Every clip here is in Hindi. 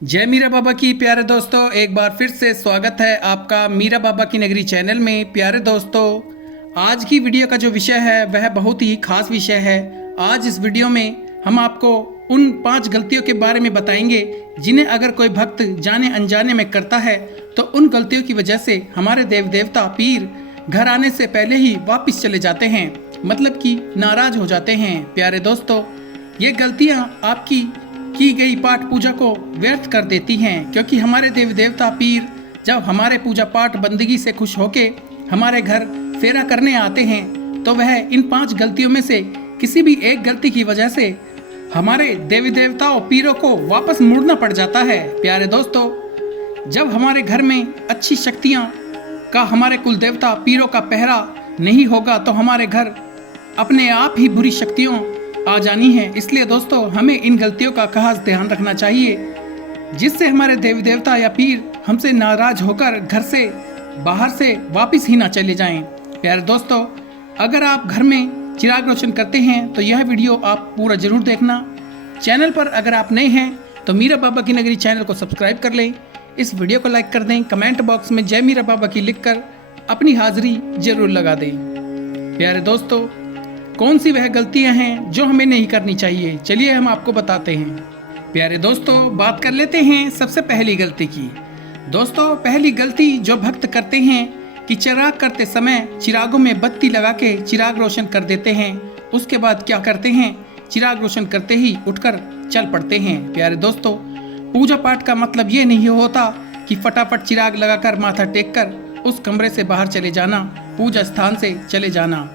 जय मीरा बाबा की। प्यारे दोस्तों, एक बार फिर से स्वागत है आपका मीरा बाबा की नगरी चैनल में। प्यारे दोस्तों, आज की वीडियो का जो विषय है वह बहुत ही खास विषय है। आज इस वीडियो में हम आपको उन 5 गलतियों के बारे में बताएंगे जिन्हें अगर कोई भक्त जाने अनजाने में करता है तो उन गलतियों की वजह से हमारे देव देवता पीर घर आने से पहले ही वापस चले जाते हैं, मतलब कि नाराज हो जाते हैं। प्यारे दोस्तों, ये गलतियाँ आपकी की गई पाठ पूजा को व्यर्थ कर देती हैं, क्योंकि हमारे देव देवता पीर जब हमारे पूजा पाठ बंदगी से खुश होके हमारे घर फेरा करने आते हैं तो वह इन 5 गलतियों में से किसी भी एक गलती की वजह से हमारे देवी देवताओं पीरों को वापस मुड़ना पड़ जाता है। प्यारे दोस्तों, जब हमारे घर में अच्छी शक्तियाँ का हमारे कुल देवता पीरों का पहरा नहीं होगा तो हमारे घर अपने आप ही बुरी शक्तियों आ जानी है। इसलिए दोस्तों, हमें इन गलतियों का खास ध्यान रखना चाहिए जिससे हमारे देवी देवता या पीर हमसे नाराज होकर घर से बाहर से वापस ही ना चले जाएं। प्यारे दोस्तों, अगर आप घर में चिराग रोशन करते हैं तो यह वीडियो आप पूरा जरूर देखना। चैनल पर अगर आप नए हैं तो मीरा बाबा की नगरी चैनल को सब्सक्राइब कर लें, इस वीडियो को लाइक कर दें, कमेंट बॉक्स में जय मीरा बाबा की लिखकर अपनी हाजिरी जरूर लगा दें। प्यारे दोस्तों, कौन सी वह गलतियां हैं जो हमें नहीं करनी चाहिए, चलिए हम आपको बताते हैं। प्यारे दोस्तों, बात कर लेते हैं सबसे पहली गलती की। दोस्तों, पहली गलती जो भक्त करते हैं कि चिराग करते समय चिरागों में बत्ती लगा के चिराग रोशन कर देते हैं। उसके बाद क्या करते हैं, चिराग रोशन करते ही उठकर चल पड़ते हैं। प्यारे दोस्तों, पूजा पाठ का मतलब ये नहीं होता कि फटाफट चिराग लगाकर माथा टेक कर उस कमरे से बाहर चले जाना, पूजा स्थान से चले जाना।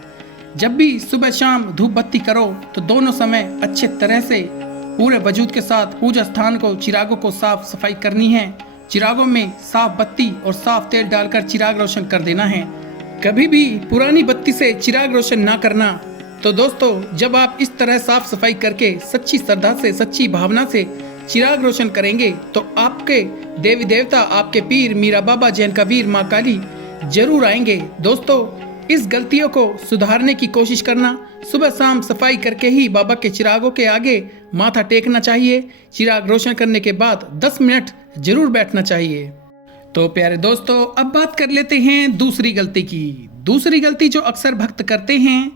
जब भी सुबह शाम धूप बत्ती करो तो दोनों समय अच्छे तरह से पूरे वजूद के साथ पूजा स्थान को चिरागों को साफ सफाई करनी है। चिरागों में साफ बत्ती और साफ तेल डालकर चिराग रोशन कर देना है। कभी भी पुरानी बत्ती से चिराग रोशन ना करना। तो दोस्तों, जब आप इस तरह साफ सफाई करके सच्ची श्रद्धा से सच्ची भावना से चिराग रोशन करेंगे तो आपके देवी देवता, आपके पीर मीरा बाबा, जैन का वीर, माँ काली जरूर आएंगे। दोस्तों, इस गलतियों को सुधारने की कोशिश करना। सुबह शाम सफाई करके ही बाबा के चिरागों के आगे माथा टेकना चाहिए। चिराग रोशन करने के बाद 10 मिनट जरूर बैठना चाहिए। तो प्यारे दोस्तों, अब बात कर लेते हैं दूसरी गलती की। दूसरी गलती जो अक्सर भक्त करते हैं,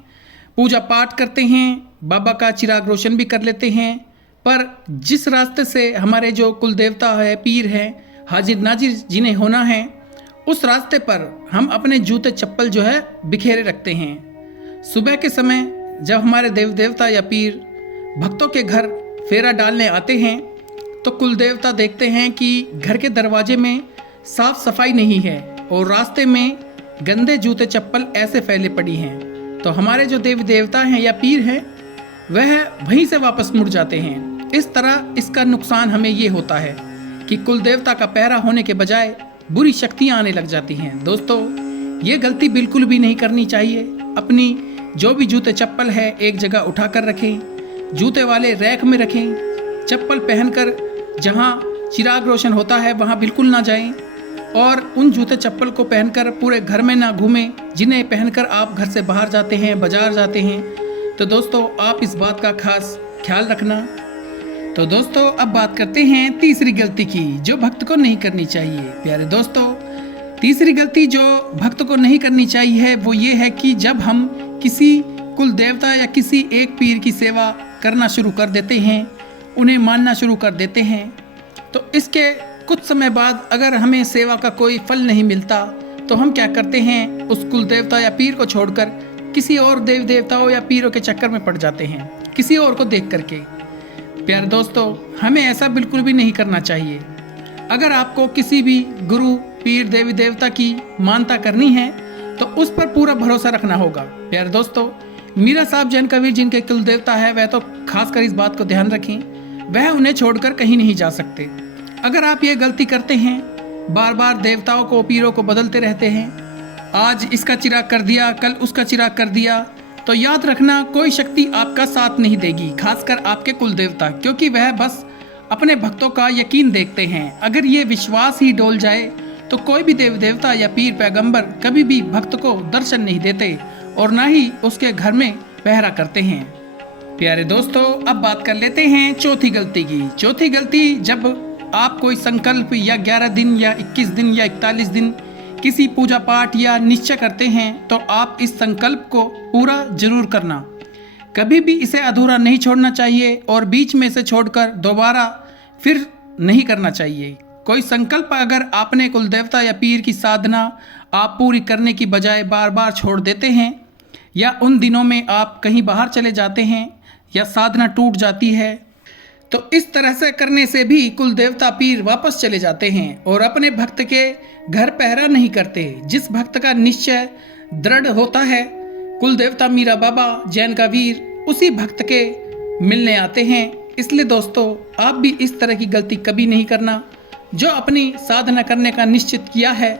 पूजा पाठ करते हैं, बाबा का चिराग रोशन भी कर लेते हैं, पर जिस रास्ते से हमारे जो कुल देवता है, पीर है, हाजिर नाजिर जिन्हें होना है, उस रास्ते पर हम अपने जूते चप्पल जो है बिखेरे रखते हैं। सुबह के समय जब हमारे देव देवता या पीर भक्तों के घर फेरा डालने आते हैं तो कुल देवता देखते हैं कि घर के दरवाजे में साफ सफाई नहीं है और रास्ते में गंदे जूते चप्पल ऐसे फैले पड़ी हैं। तो हमारे जो देवी देवता हैं या पीर हैं वह वहीं से वापस मुड़ जाते हैं। इस तरह इसका नुकसान हमें ये होता है कि कुल देवता का पहरा होने के बजाय बुरी शक्तियां आने लग जाती हैं। दोस्तों, ये गलती बिल्कुल भी नहीं करनी चाहिए। अपनी जो भी जूते चप्पल है एक जगह उठाकर रखें, जूते वाले रैक में रखें। चप्पल पहनकर जहां चिराग रोशन होता है वहां बिल्कुल ना जाएं और उन जूते चप्पल को पहनकर पूरे घर में ना घूमें जिन्हें पहनकर आप घर से बाहर जाते हैं, बाजार जाते हैं। तो दोस्तों, आप इस बात का खास ख्याल रखना। तो दोस्तों, अब बात करते हैं तीसरी गलती की जो भक्त को नहीं करनी चाहिए। प्यारे दोस्तों, तीसरी गलती जो भक्त को नहीं करनी चाहिए वो ये है कि जब हम किसी कुल देवता या किसी एक पीर की सेवा करना शुरू कर देते हैं, उन्हें मानना शुरू कर देते हैं, तो इसके कुछ समय बाद अगर हमें सेवा का कोई फल नहीं मिलता तो हम क्या करते हैं, उस कुल देवता या पीर को छोड़कर किसी और देव देवताओं या पीरों के चक्कर में पड़ जाते हैं, किसी और को देख करके। प्यारे दोस्तों, हमें ऐसा बिल्कुल भी नहीं करना चाहिए। अगर आपको किसी भी गुरु, पीर, देवी देवता की मानता करनी है तो उस पर पूरा भरोसा रखना होगा। प्यारे दोस्तों, मीरा साहब जैन का वीर जिनके कुल देवता है वह तो खासकर इस बात को ध्यान रखें, वह उन्हें छोड़कर कहीं नहीं जा सकते। अगर आप ये गलती करते हैं, बार बार देवताओं को, पीरों को बदलते रहते हैं, आज इसका चिराग कर दिया, कल उसका चिराग कर दिया, तो याद रखना कोई शक्ति आपका साथ नहीं देगी, खासकर आपके कुल देवता, क्योंकि वह बस अपने भक्तों का यकीन देखते हैं। अगर ये विश्वास ही डोल जाए तो कोई भी देव देवता या पीर पैगंबर कभी भी भक्त को दर्शन नहीं देते और ना ही उसके घर में पहरा करते हैं। प्यारे दोस्तों, अब बात कर लेते हैं चौथी गलती की। चौथी गलती जब आप कोई संकल्प या 11 दिन या 21 दिन या 41 दिन किसी पूजा पाठ या निश्चय करते हैं तो आप इस संकल्प को पूरा जरूर करना। कभी भी इसे अधूरा नहीं छोड़ना चाहिए और बीच में से छोड़कर दोबारा फिर नहीं करना चाहिए। कोई संकल्प अगर आपने कुल देवता या पीर की साधना आप पूरी करने की बजाय बार बार छोड़ देते हैं या उन दिनों में आप कहीं बाहर चले जाते हैं या साधना टूट जाती है, तो इस तरह से करने से भी कुल देवता पीर वापस चले जाते हैं और अपने भक्त के घर पहरा नहीं करते। जिस भक्त का निश्चय दृढ़ होता है, कुल देवता मीरा बाबा जैन का वीर उसी भक्त के मिलने आते हैं। इसलिए दोस्तों, आप भी इस तरह की गलती कभी नहीं करना। जो अपनी साधना करने का निश्चित किया है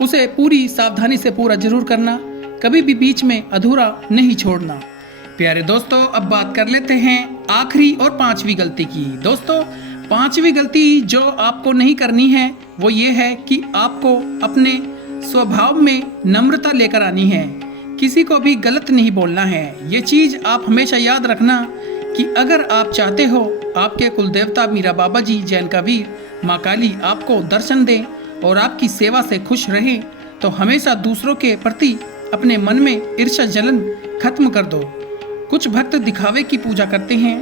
उसे पूरी सावधानी से पूरा जरूर करना, कभी भी बीच में अधूरा नहीं छोड़ना। प्यारे दोस्तों, अब बात कर लेते हैं आखिरी और 5वीं गलती की। दोस्तों, 5वीं गलती जो आपको नहीं करनी है वो ये है कि आपको अपने स्वभाव में नम्रता लेकर आनी है। किसी को भी गलत नहीं बोलना है। ये चीज़ आप हमेशा याद रखना कि अगर आप चाहते हो आपके कुल देवता मीरा बाबा जी जैन का वीर माँ काली आपको दर्शन दें और आपकी सेवा से खुश रहें, तो हमेशा दूसरों के प्रति अपने मन में ईर्ष्या जलन खत्म कर दो। कुछ भक्त दिखावे की पूजा करते हैं,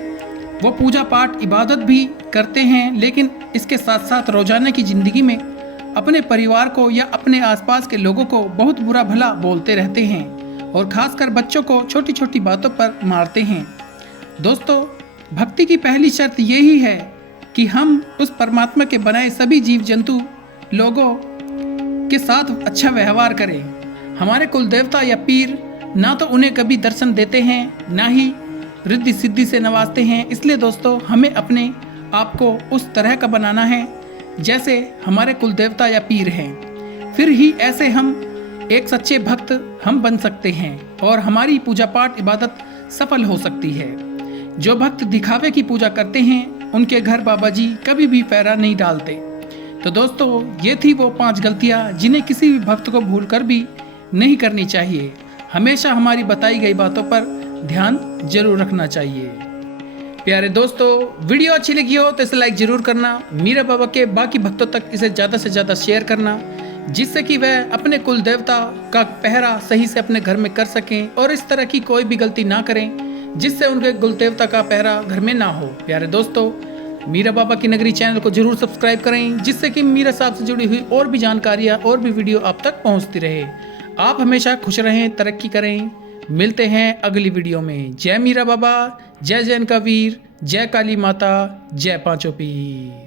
वो पूजा पाठ इबादत भी करते हैं, लेकिन इसके साथ साथ रोजाना की ज़िंदगी में अपने परिवार को या अपने आसपास के लोगों को बहुत बुरा भला बोलते रहते हैं और खासकर बच्चों को छोटी छोटी बातों पर मारते हैं। दोस्तों, भक्ति की पहली शर्त यही है कि हम उस परमात्मा के बनाए सभी जीव जंतु लोगों के साथ अच्छा व्यवहार करें। हमारे कुल देवता या पीर ना तो उन्हें कभी दर्शन देते हैं, ना ही रिद्धि सिद्धि से नवाजते हैं। इसलिए दोस्तों, हमें अपने आप को उस तरह का बनाना है जैसे हमारे कुल देवता या पीर हैं। फिर ही ऐसे हम एक सच्चे भक्त हम बन सकते हैं और हमारी पूजा पाठ इबादत सफल हो सकती है। जो भक्त दिखावे की पूजा करते हैं उनके घर बाबा जी कभी भी पैरा नहीं डालते। तो दोस्तों, ये थी वो 5 गलतियाँ जिन्हें किसी भी भक्त को भूलकर भी नहीं करनी चाहिए। हमेशा हमारी बताई गई बातों पर ध्यान जरूर रखना चाहिए। प्यारे दोस्तों, वीडियो अच्छी लगी हो तो इसे लाइक जरूर करना। मीरा बाबा के बाकी भक्तों तक इसे ज़्यादा से ज़्यादा शेयर करना, जिससे कि वह अपने कुल देवता का पहरा सही से अपने घर में कर सकें और इस तरह की कोई भी गलती ना करें जिससे उनके कुल देवता का पहरा घर में ना हो। प्यारे दोस्तों, मीरा बाबा की नगरी चैनल को जरूर सब्सक्राइब करें, जिससे कि मीरा साहब से जुड़ी हुई और भी जानकारियाँ और भी वीडियो आप तक पहुँचती रहे। आप हमेशा खुश रहें, तरक्की करें। मिलते हैं अगली वीडियो में। जय मीरा बाबा, जय जैन का वीर, जय काली माता, जय पांचों पीर।